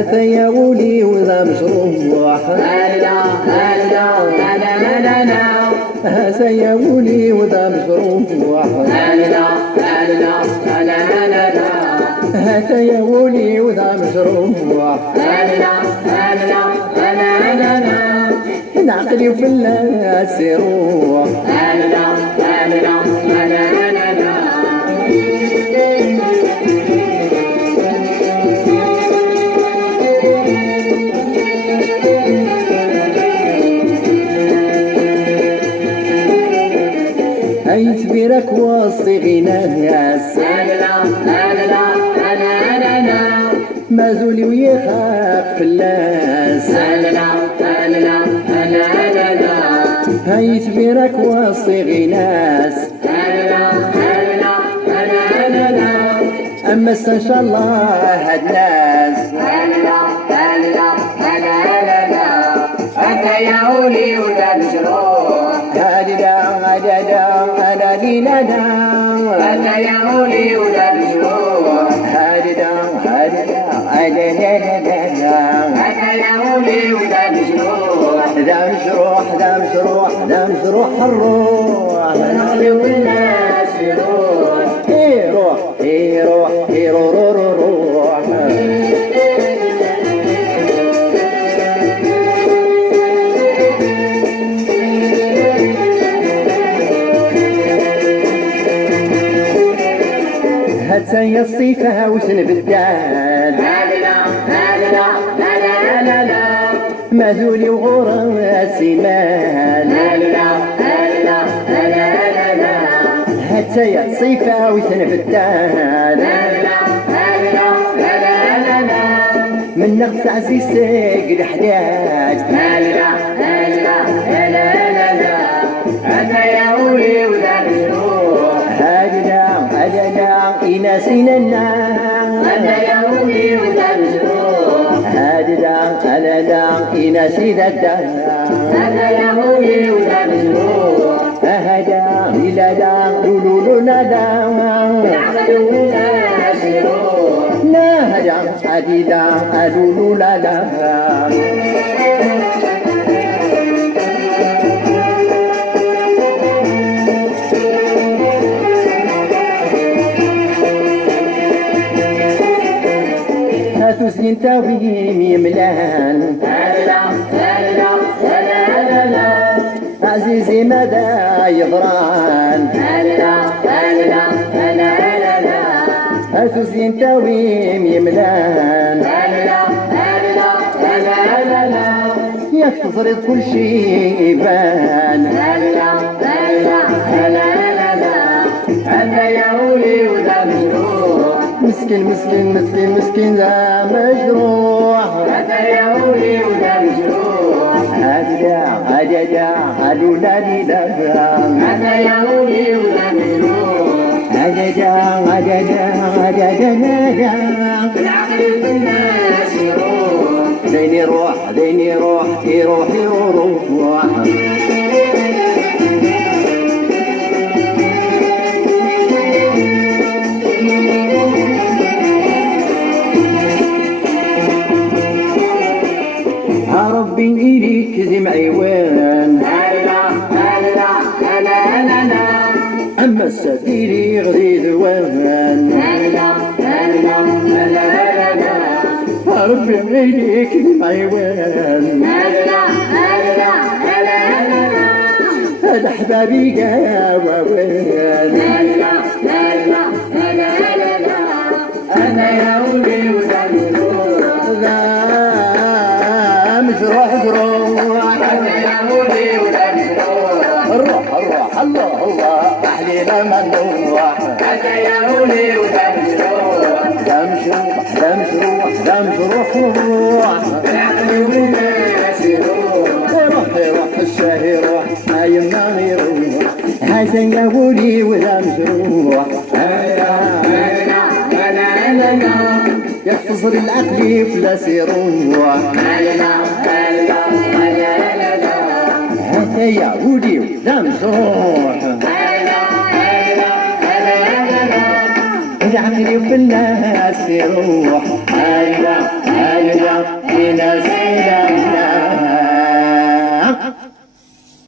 هذا يا ولي وذا مشروح هلا هلا هلا هلا هذا يا ولي وذا مشروح هلا هلا هلا هلا هذا يا ولي وذا مشروح هلا هلا هلا هلا نعقلي وفي الناس يروح هلا هلا هلا هلا يتبيرك وسط غناس ما زولي ويخاف في الناس يتبيرك وسط غناس أما إن شاء الله هاد ناس أنت يا ولي وذا مجروح هاددا هاددا هاددا أنت يا ولي وذا مجروح هاددا هاددا هاددا أنت يا ولي وذا مجروح ذا مجروح ذا مجروح ذا مجروح الروح نخلي والناس يروح يروح يروح يروح روح هاتها يا الصيفة وسنبدال مازولي وغراسي مال هاتها يا الصيفة وسنبدال من نقص عزيز ساقد حداد أنا يا ولي وذا مجروح هاددا يناسينا الناس أنا يا ولي وذا مجروح هاددا يناسينا الدار أنا يا ولي وذا مجروح هدا إلادا لولو نادا نعمل الناس يروح نهدا حديدا لولو لادا سنين تاويم يملان عزيزي ماذا يضران سنين تاويم يملان يختصر كل شيء يبان أنا يا ولي وذا مجروح مسكين مسكين مسكين مسكين ذا مجروح أنا يا ولي وذا مجروح هددا هدولادي ددا أنا يا ولي وذا مجروح هددا العقل بالناس يروح ذيني روح ذيني روح يروح يروح ربي إليك زي معيوان أما السفير غدي ذوان ربي إليك زي معيوان هذا أحبابي قاوان أنا يا ولي وذا مجروح مجروح هذا يا ولي وذا مجروح ذا مجروح ذا مجروح ذا مجروح الروح العقل والناس يروح يروح الشاهي يروح ما يما يروح هذا يا ولي وذا مجروح يحفظ العقل فلاس يروح هذا يا ولي وذا مجروح العقل وفي الناس يروح أيوة أيوة في ناس